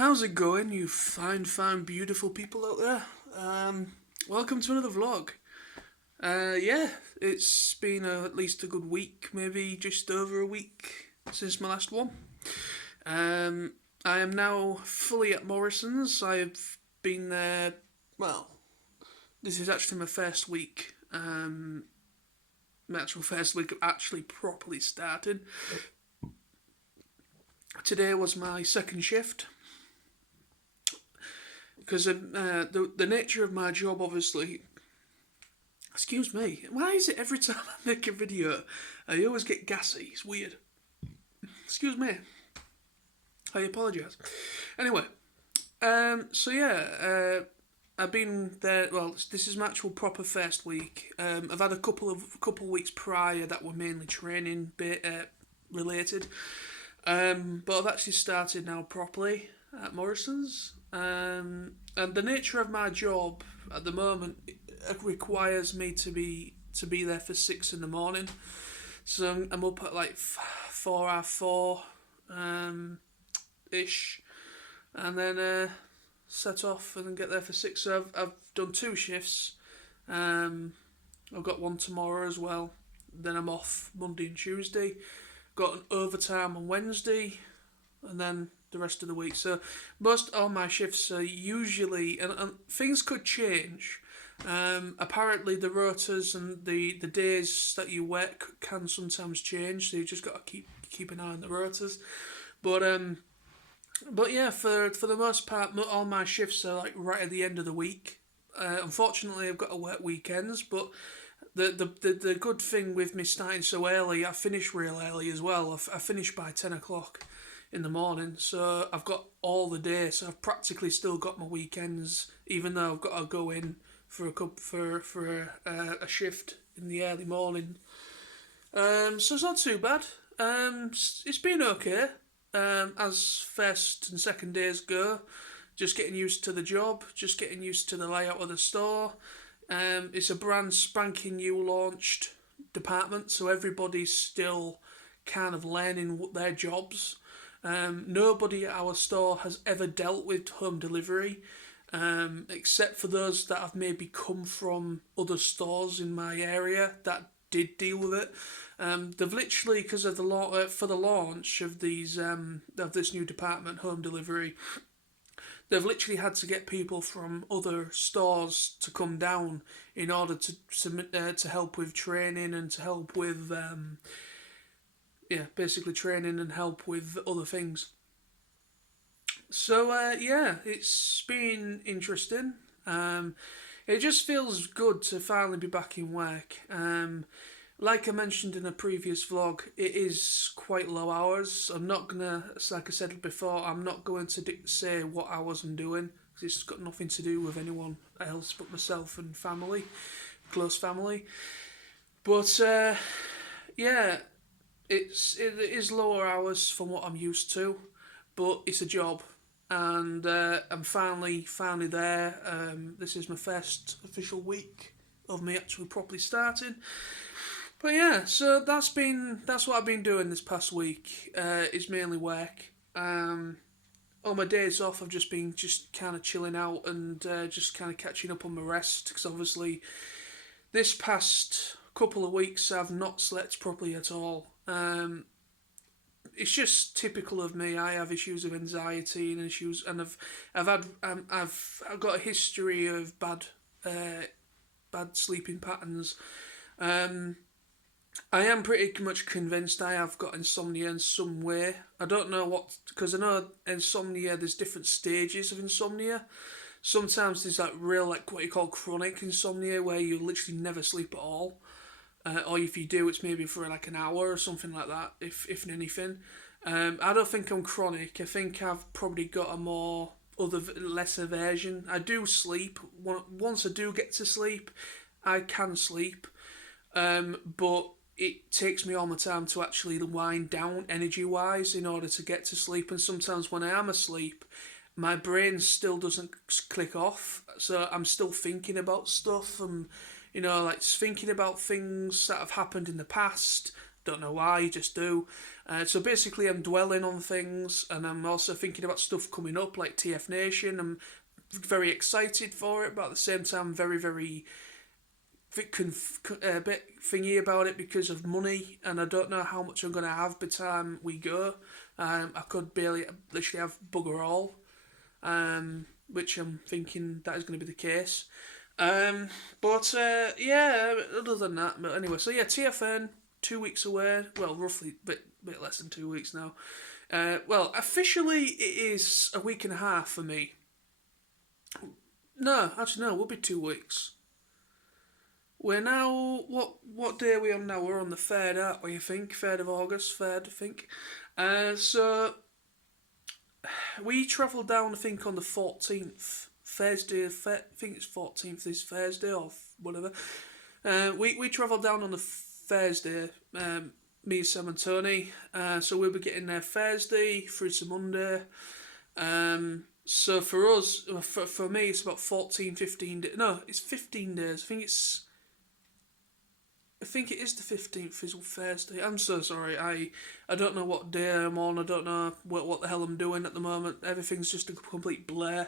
How's it going, you fine, beautiful people out there? Welcome to another vlog. Yeah, it's been at least a good week, maybe just over a week since my last one. I am now fully at Morrison's. I've been there, well, this is actually my first week, my actual first week of actually properly starting. Today was my second shift. Because the nature of my job, obviously. Excuse me. Why is it every time I make a video, I always get gassy? It's weird. Excuse me. I apologise. Anyway, so yeah, I've been there. Well, this is my actual proper first week. I've had a couple weeks prior that were mainly training bit related, but I've actually started now properly at Morrison's. And the nature of my job at the moment requires me to be there for 6 in the morning. So I'm up at like 4:30 ish, and then set off and then get there for 6. So I've done 2 shifts. I've got one tomorrow as well. Then I'm off Monday and Tuesday. Got an overtime on Wednesday, and then the rest of the week. So most all my shifts are usually, and things could change. Apparently the rotas and the days that you work can sometimes change, so you just got to keep an eye on the rotas. But yeah, for the most part, all my shifts are like right at the end of the week. Unfortunately, I've got to work weekends, but the good thing with me starting so early, I finish real early as well. I finish by 10 o'clock in the morning, so I've got all the day. So I've practically still got my weekends, even though I've got to go in for a shift in the early morning. So it's not too bad. It's been okay. As first and second days go, just getting used to the job, just getting used to the layout of the store. It's a brand spanking new launched department, so everybody's still kind of learning their jobs. Nobody at our store has ever dealt with home delivery, except for those that have maybe come from other stores in my area that did deal with it. They've literally, because of for the launch of this new department, home delivery, they've literally had to get people from other stores to come down in order to help with training and to help with basically training and help with other things. So yeah, it's been interesting. It just feels good to finally be back in work. Like I mentioned in a previous vlog, it is quite low hours. I'm not gonna, like I said before, I'm not going to say what hours I'm doing because it's got nothing to do with anyone else but myself and family, close family. But yeah, it is lower hours from what I'm used to, but it's a job, and I'm finally there. This is my first official week of me actually properly starting. But yeah, so that's what I've been doing this past week. Is mainly work. On my days off, I've just been kind of chilling out and just kind of catching up on my rest, because obviously this past couple of weeks I've not slept properly at all. It's just typical of me. I have issues of anxiety and issues, and I've got a history of bad sleeping patterns. I am pretty much convinced I have got insomnia in some way. I don't know what, because I know insomnia, there's different stages of insomnia. Sometimes there's like real, like what you call chronic insomnia, where you literally never sleep at all. Or if you do, it's maybe for like an hour or something like that, if anything. I don't think I'm chronic. I think I've probably got a lesser version. I do sleep. Once I do get to sleep, I can sleep. But it takes me all my time to actually wind down energy-wise in order to get to sleep. And sometimes when I am asleep, my brain still doesn't click off. So I'm still thinking about stuff and, like thinking about things that have happened in the past. Don't know why, just do. So basically, I'm dwelling on things, and I'm also thinking about stuff coming up like TF Nation. I'm very excited for it, but at the same time, very, very a bit thingy about it because of money, and I don't know how much I'm going to have by the time we go. I could barely, literally have bugger all, which I'm thinking that is going to be the case. But yeah, other than that, but anyway, so yeah, TFN 2 weeks away. Well, roughly bit less than 2 weeks now. Well, officially it is a week and a half for me. No, actually no, it will be 2 weeks. We're now what day are we on now? We're on the third, aren't we? I think third of August, third I think. So we travelled down I think on the 14th. Thursday, I think it's 14th this Thursday or whatever. We travelled down on the Thursday, me, Sam and Tony. So we'll be getting there Thursday through to Monday. So for us, for me, it's about 14, 15 days. No, it's 15 days. I think it is the 15th is Thursday. I'm so sorry. I don't know what day I'm on. I don't know what the hell I'm doing at the moment. Everything's just a complete blur.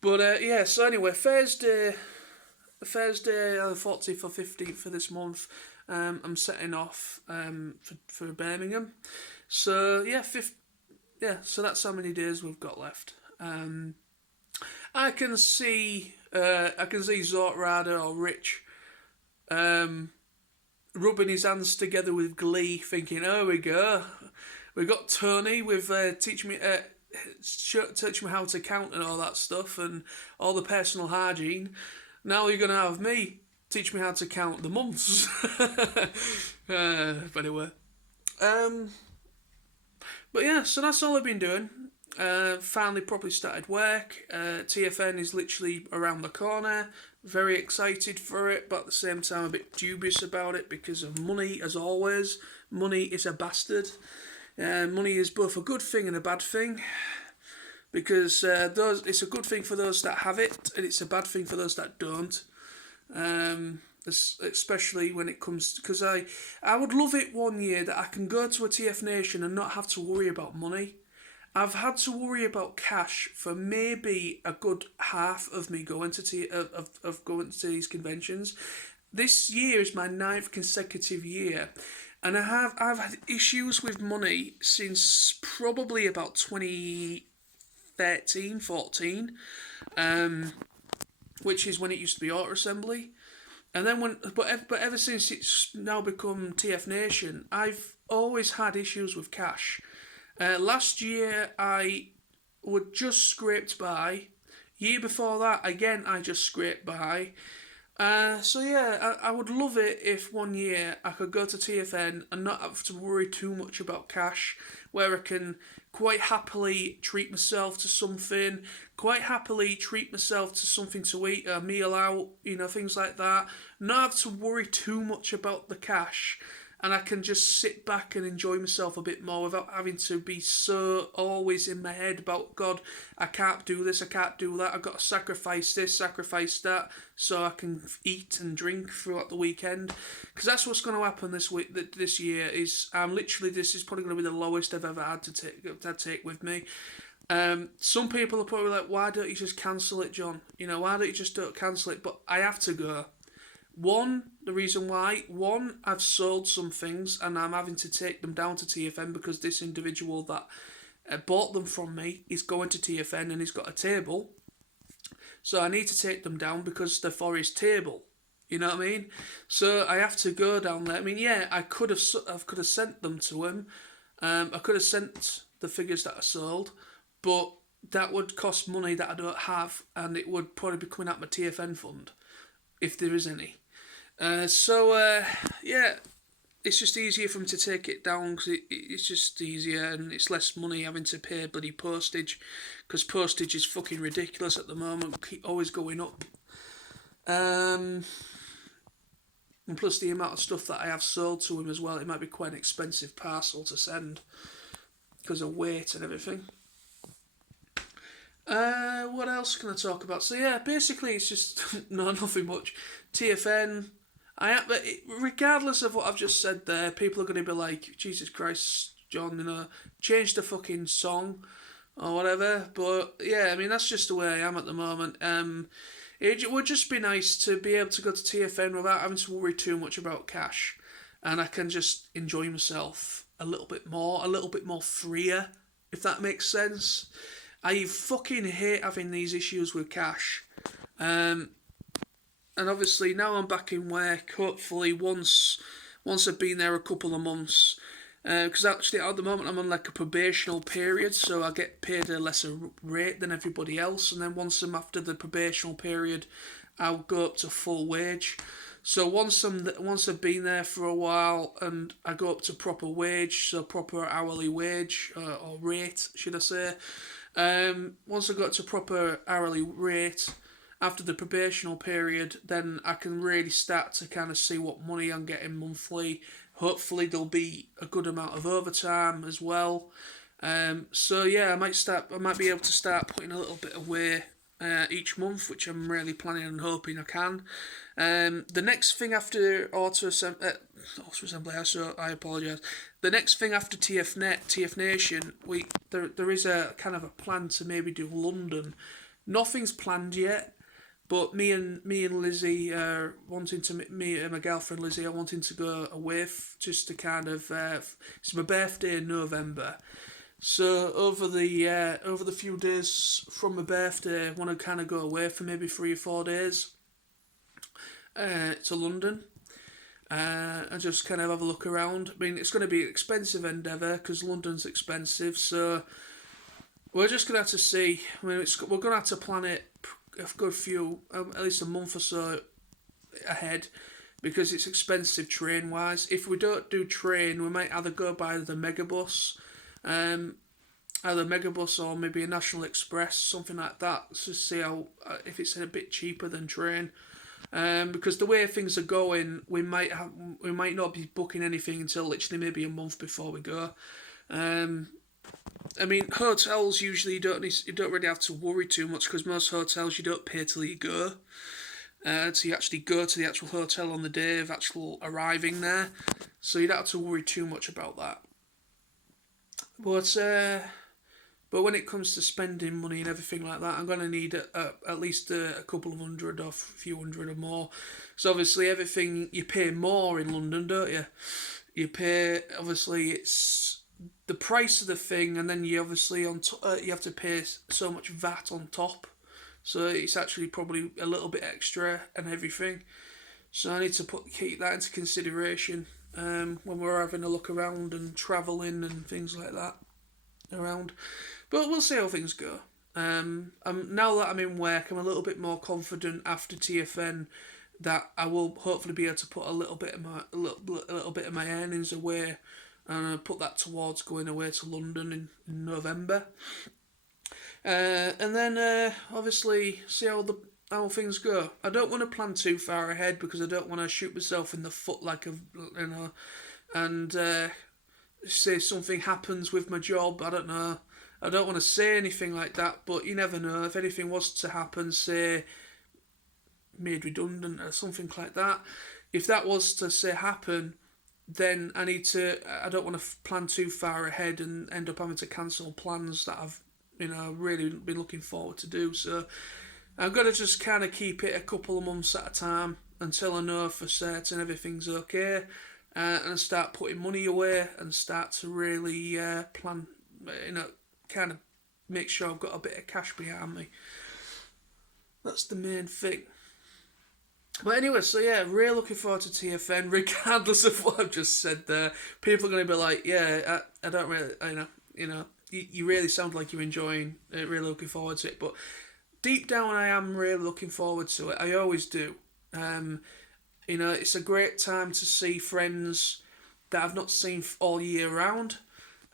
But yeah, so anyway, Thursday, the 14th or 15th for this month, I'm setting off for Birmingham. So yeah, so that's how many days we've got left. I can see Zortrada or Rich rubbing his hands together with glee, thinking, "Oh, we go. We got Tony with teach me how to count and all that stuff and all the personal hygiene. Now you're gonna have me teach me how to count the months." But anyway, but yeah, so that's all I've been doing. Finally, properly started work. TFN is literally around the corner. Very excited for it, but at the same time a bit dubious about it because of money, as always. Money is a bastard. Money is both a good thing and a bad thing, because it's a good thing for those that have it, and it's a bad thing for those that don't. Especially when it comes, because I would love it one year that I can go to a TF Nation and not have to worry about money. I've had to worry about cash for maybe a good half of me going to going to these conventions. This year is my 9th consecutive year, and I've had issues with money since probably about 2013, 14, which is when it used to be Auto Assembly. And then but ever since it's now become TF Nation, I've always had issues with cash. Last year I would just scraped by. Year before that, again, I just scraped by. So yeah, I would love it if one year I could go to TFN and not have to worry too much about cash, where I can quite happily treat myself to something, to eat, a meal out, things like that. Not have to worry too much about the cash, and I can just sit back and enjoy myself a bit more without having to be so always in my head about, God, I can't do this, I can't do that, I've got to sacrifice this, sacrifice that, so I can eat and drink throughout the weekend. Because that's what's going to happen this year. Is this is probably going to be the lowest I've ever had to take with me. Some people are probably like, why don't you just cancel it, John? Why don't you just don't cancel it? But I have to go. The reason why, I've sold some things and I'm having to take them down to TFN because this individual that bought them from me is going to TFN and he's got a table. So I need to take them down because they're for his table. You know what I mean? So I have to go down there. I mean, yeah, I could have sent them to him. I could have sent the figures that I sold, but that would cost money that I don't have, and it would probably be coming out my TFN fund, if there is any. Yeah, it's just easier for me to take it down because it's just easier and it's less money having to pay bloody postage, because postage is fucking ridiculous at the moment, always going up. And plus the amount of stuff that I have sold to him as well, it might be quite an expensive parcel to send because of weight and everything. What else can I talk about? So yeah, basically it's just nothing much. TFN, But regardless of what I've just said there, people are going to be like, Jesus Christ, John, change the fucking song or whatever. But yeah, I mean, that's just the way I am at the moment. It would just be nice to be able to go to TFN without having to worry too much about cash, and I can just enjoy myself a little bit more freer, if that makes sense. I fucking hate having these issues with cash. And obviously now I'm back in work. Hopefully, once I've been there a couple of months, because actually at the moment I'm on like a probational period, so I get paid a lesser rate than everybody else. And then once I'm after the probational period, I'll go up to full wage. So once I've been there for a while and I go up to proper wage, so proper hourly wage or rate, should I say? Once I got to proper hourly rate after the probational period, then I can really start to kind of see what money I'm getting monthly. Hopefully, there'll be a good amount of overtime as well. So yeah, I might be able to start putting a little bit away each month, which I'm really planning and hoping I can. The next thing after auto assembly, so I apologise. The next thing after TF Nation, there is a kind of a plan to maybe do London. Nothing's planned yet, but me and Lizzie are wanting to me and my girlfriend Lizzie are wanting to go away just to kind of it's my birthday in November. So over the few days from my birthday, I want to kind of go away for maybe 3 or 4 days to London and just kind of have a look around. I mean, it's going to be an expensive endeavour because London's expensive, so we're just going to have to see. I mean, we're going to have to plan it a good few, at least a month or so ahead, because it's expensive train wise. If we don't do train, we might either go by the megabus, either megabus or maybe a National Express, something like that, to see how if it's a bit cheaper than train. Because the way things are going, we might not be booking anything until literally maybe a month before we go. I mean, hotels usually you don't really have to worry too much because most hotels you don't pay till you go. So you actually go to the actual hotel on the day of actual arriving there, so you don't have to worry too much about that. But when it comes to spending money and everything like that, I'm going to need at least a couple of hundred or a few hundred or more. So obviously everything, you pay more in London, don't you? You pay, obviously it's the price of the thing, and then you obviously you have to pay so much VAT on top. So it's actually probably a little bit extra and everything. So I need to keep that into consideration when we're having a look around and travelling and things like that around. But we'll see how things go. Now that I'm in work, I'm a little bit more confident after TFN that I will hopefully be able to put a little bit of my earnings away and put that towards going away to London in November. And then obviously see how things go. I don't want to plan too far ahead because I don't want to shoot myself in the foot and say something happens with my job. I don't know. I don't want to say anything like that, but you never know. If anything was to happen, say made redundant or something like that, if that was to say happen, then I don't want to plan too far ahead and end up having to cancel plans that I've really been looking forward to do. So I've got to just kind of keep it a couple of months at a time until I know for certain everything's okay, and start putting money away and start to really plan, kind of make sure I've got a bit of cash behind me. That's the main thing. But anyway, so yeah, really looking forward to TFN, regardless of what I've just said there. People are going to be like, yeah, I don't really, you really sound like you're enjoying it, really looking forward to it. But deep down, I am really looking forward to it. I always do. It's a great time to see friends that I've not seen all year round.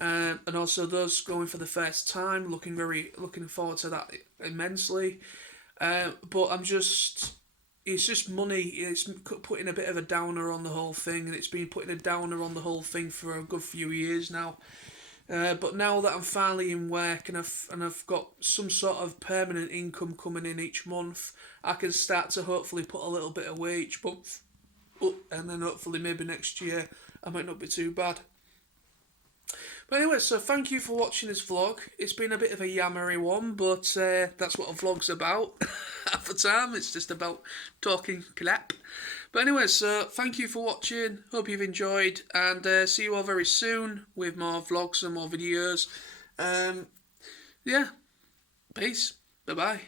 And also those going for the first time, looking forward to that immensely. But it's just money. It's putting a bit of a downer on the whole thing, and it's been putting a downer on the whole thing for a good few years now. But now that I'm finally in work and I've got some sort of permanent income coming in each month, I can start to hopefully put a little bit away each month. and then hopefully maybe next year I might not be too bad. But anyway, so thank you for watching this vlog. It's been a bit of a yammery one, but that's what a vlog's about. Half the time, it's just about talking crap. But anyway, so thank you for watching. Hope you've enjoyed, and see you all very soon with more vlogs and more videos. Yeah, peace. Bye-bye.